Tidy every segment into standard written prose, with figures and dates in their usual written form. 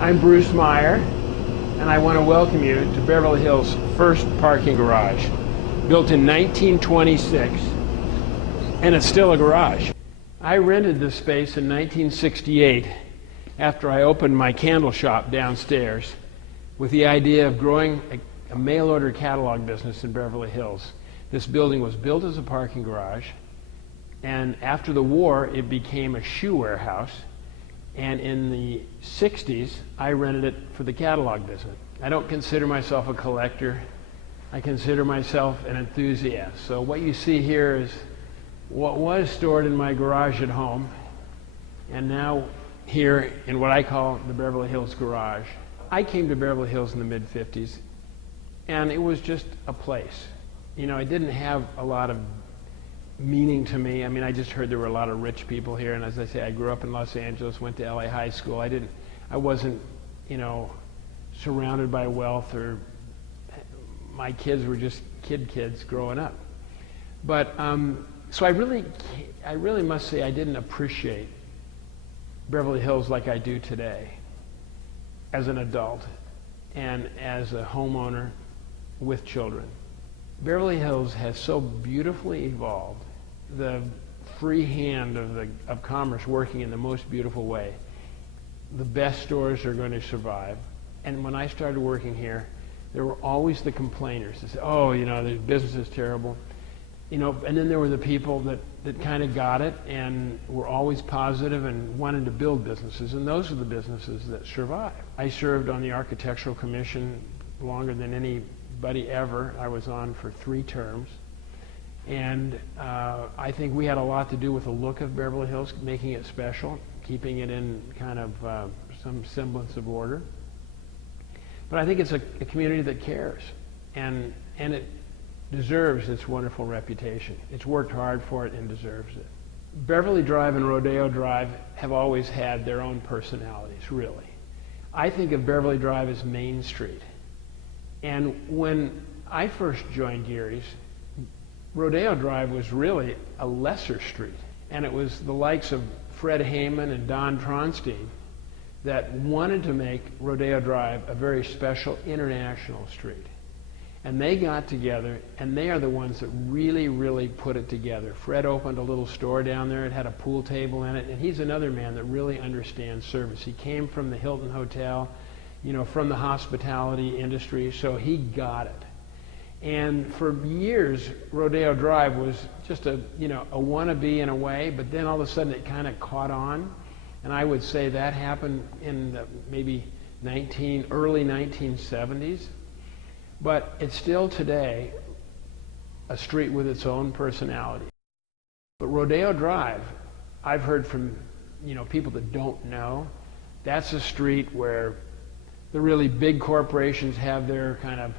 I'm Bruce Meyer, and I want to welcome you to Beverly Hills' first parking garage, built in 1926, and it's still a garage. I rented this space in 1968 after I opened my candle shop downstairs with the idea of growing a mail-order catalog business in Beverly Hills. This building was built as a parking garage, and after the war it became a shoe warehouse, and in the 60s I rented it for the catalog business. I don't consider myself a collector. I consider myself an enthusiast. So what you see here is what was stored in my garage at home, and now here in what I call the Beverly Hills garage. I came to Beverly Hills in the mid-50s, and it was just a place. You know, it didn't have a lot of meaning to me. I mean, I just heard there were a lot of rich people here, and as I say, I grew up in Los Angeles, went to LA high school. I wasn't, you know, surrounded by wealth, or my kids were just kids growing up. But so I really must say I didn't appreciate Beverly Hills like I do today as an adult and as a homeowner with children. Beverly Hills has so beautifully evolved, the free hand of commerce working in the most beautiful way. The best stores are going to survive. And when I started working here, there were always the complainers that said, oh, you know, the business is terrible. You know, and then there were the people that kind of got it and were always positive and wanted to build businesses, and those are the businesses that survive. I served on the Architectural Commission longer than anybody ever. I was on for 3 terms, and I think we had a lot to do with the look of Beverly Hills, making it special, keeping it in kind of some semblance of order. But I think it's a community that cares, and it deserves its wonderful reputation. It's worked hard for it and deserves it. Beverly Drive and Rodeo Drive have always had their own personalities, really. I think of Beverly Drive as Main Street. And when I first joined Gearys, Rodeo Drive was really a lesser street. And it was the likes of Fred Heyman and Don Tronstein that wanted to make Rodeo Drive a very special international street. And they got together, and they are the ones that really put it together. Fred opened a little store down there. It had a pool table in it, and he's another man that really understands service. He came from the Hilton Hotel, you know, from the hospitality industry, so he got it. And for years, Rodeo Drive was just a wannabe in a way, but then all of a sudden it kind of caught on. And I would say that happened in the maybe early 1970s. But it's still today a street with its own personality. But Rodeo Drive, I've heard from people that don't know, that's a street where the really big corporations have their kind of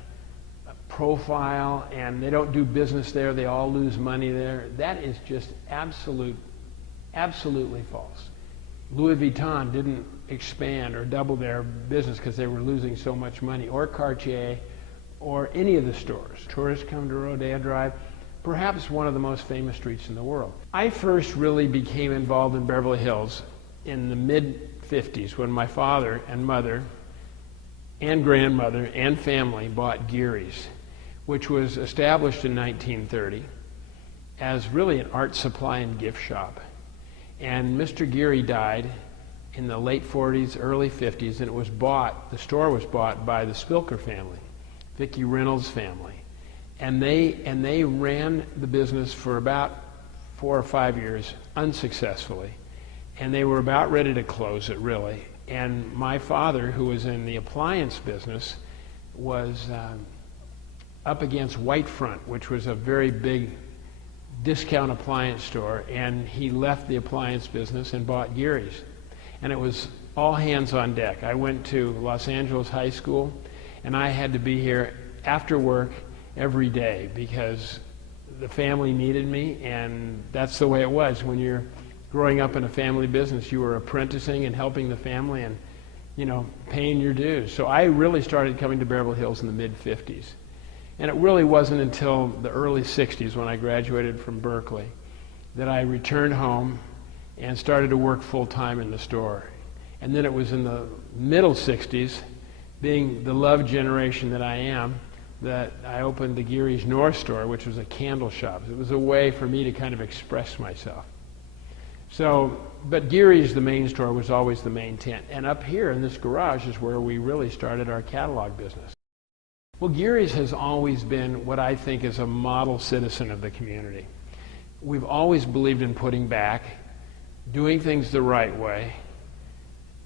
profile, and they don't do business there. They all lose money there. That is just absolutely false. Louis Vuitton didn't expand or double their business because they were losing so much money, or Cartier, or any of the stores. Tourists come to Rodeo Drive, perhaps one of the most famous streets in the world. I first really became involved in Beverly Hills in the mid-50s when my father and mother and grandmother and family bought Gearys, which was established in 1930 as really an art supply and gift shop. And Mr. Geary died in the late 40s, early 50s, and the store was bought by the Spilker family, Vicki Reynolds' family, and they ran the business for about 4 or 5 years unsuccessfully, and they were about ready to close it, really. And my father, who was in the appliance business, was up against Whitefront, which was a very big discount appliance store, and he left the appliance business and bought Gearys, and it was all hands on deck. I went to Los Angeles High School, and I had to be here after work every day because the family needed me, and that's the way it was. When you're growing up in a family business, you were apprenticing and helping the family and, paying your dues. So I really started coming to Beverly Hills in the mid-50s. And it really wasn't until the early 60s when I graduated from Berkeley that I returned home and started to work full-time in the store. And then it was in the middle 60s, being the love generation that I am, that I opened the Gearys North store, which was a candle shop. It was a way for me to kind of express myself. So, but Gearys, the main store, was always the main tent. And up here in this garage is where we really started our catalog business. Well, Gearys has always been what I think is a model citizen of the community. We've always believed in putting back, doing things the right way,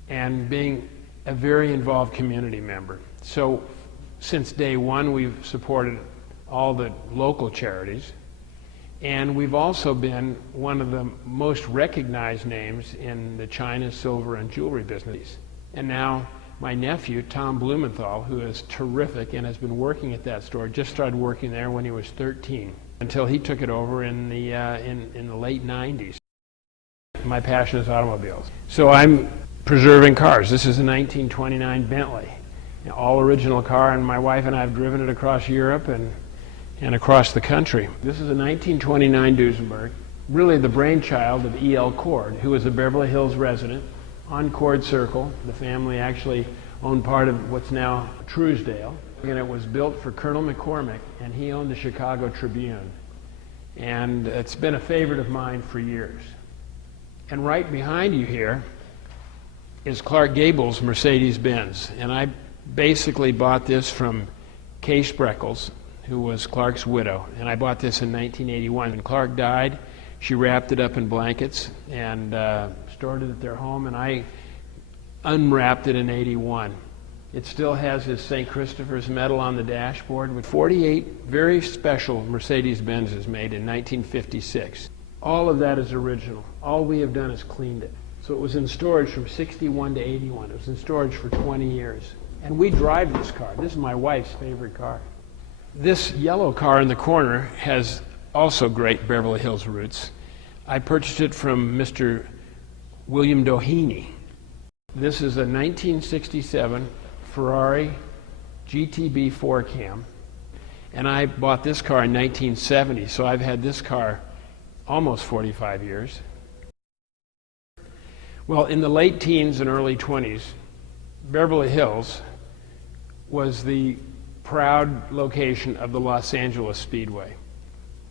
and being a very involved community member. So since day one, we've supported all the local charities, and we've also been one of the most recognized names in the china, silver, and jewelry business. And now my nephew, Tom Blumenthal, who is terrific and has been working at that store, just started working there when he was 13, until he took it over in the late 90s. My passion is automobiles. So I'm preserving cars. This is a 1929 Bentley, an all-original car, and my wife and I have driven it across Europe and across the country. This is a 1929 Duesenberg, really the brainchild of E.L. Cord, who was a Beverly Hills resident on Cord Circle. The family actually owned part of what's now Truesdale, and it was built for Colonel McCormick, and he owned the Chicago Tribune. And it's been a favorite of mine for years. And right behind you here is Clark Gable's Mercedes-Benz, and I basically bought this from Kay Spreckles, who was Clark's widow, and I bought this in 1981. When Clark died, she wrapped it up in blankets and stored it at their home, and I unwrapped it in 81. It still has his St. Christopher's medal on the dashboard with 48 very special Mercedes-Benzes made in 1956. All of that is original. All we have done is cleaned it. So it was in storage from 61 to 81. It was in storage for 20 years. And we drive this car. This is my wife's favorite car. This yellow car in the corner has also great Beverly Hills roots. I purchased it from Mr. William Doheny. This is a 1967 Ferrari GTB 4-cam, and I bought this car in 1970, so I've had this car almost 45 years. Well, in the late teens and early 20s, Beverly Hills was the proud location of the Los Angeles Speedway.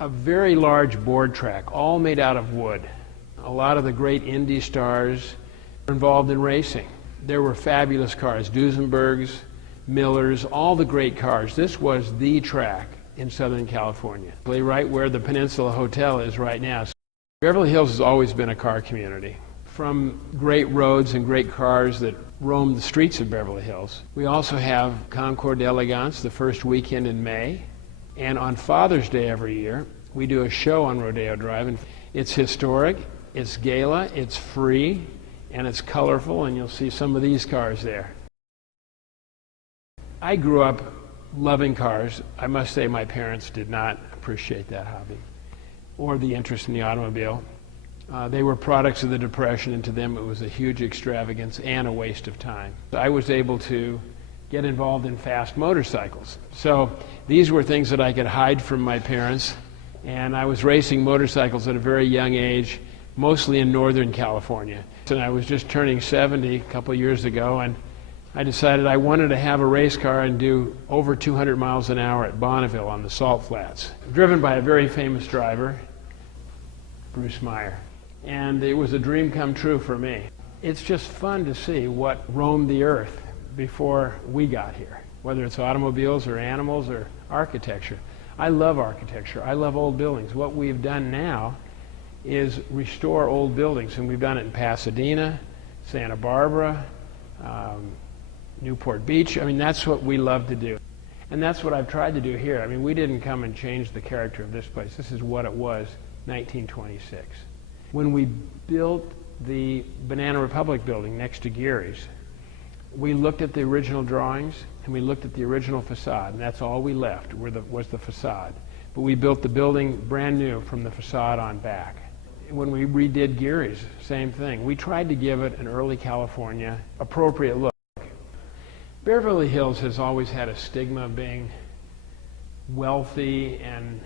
A very large board track, all made out of wood. A lot of the great Indy stars were involved in racing. There were fabulous cars, Duesenbergs, Millers, all the great cars. This was the track in Southern California, right where the Peninsula Hotel is right now. Beverly Hills has always been a car community. From great roads and great cars that roam the streets of Beverly Hills, we also have Concours d'Elegance the first weekend in May. And on Father's Day every year, we do a show on Rodeo Drive. And it's historic, it's gala, it's free, and it's colorful, and you'll see some of these cars there. I grew up loving cars. I must say my parents did not appreciate that hobby or the interest in the automobile. They were products of the Depression, and to them it was a huge extravagance and a waste of time. I was able to get involved in fast motorcycles. So these were things that I could hide from my parents, and I was racing motorcycles at a very young age, mostly in Northern California. And I was just turning 70 a couple years ago, and I decided I wanted to have a race car and do over 200 miles an hour at Bonneville on the Salt Flats, driven by a very famous driver, Bruce Meyer. And it was a dream come true for me. It's just fun to see what roamed the earth before we got here, whether it's automobiles or animals or architecture. I love architecture. I love old buildings. What we've done now is restore old buildings, and we've done it in Pasadena, Santa Barbara, Newport Beach. I mean, that's what we love to do. And that's what I've tried to do here. I mean, we didn't come and change the character of this place. This is what it was, 1926. When we built the Banana Republic building next to Gearys, we looked at the original drawings and we looked at the original facade, and that's all we left was the facade. But we built the building brand new from the facade on back. When we redid Gearys, same thing. We tried to give it an early California appropriate look. Beverly Hills has always had a stigma of being wealthy and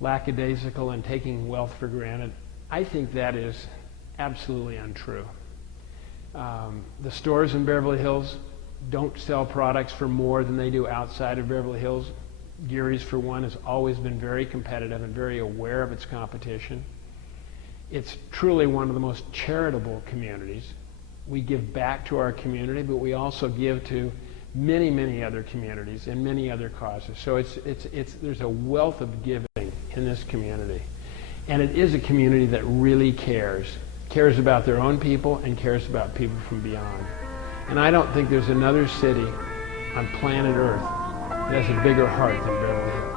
lackadaisical and taking wealth for granted. I think that is absolutely untrue. The stores in Beverly Hills don't sell products for more than they do outside of Beverly Hills. Gearys, for one, has always been very competitive and very aware of its competition. It's truly one of the most charitable communities. We give back to our community, but we also give to many, many other communities and many other causes. So there's a wealth of giving in this community. And it is a community that really cares about their own people and cares about people from beyond. And I don't think there's another city on planet Earth that has a bigger heart than Beverly Hills.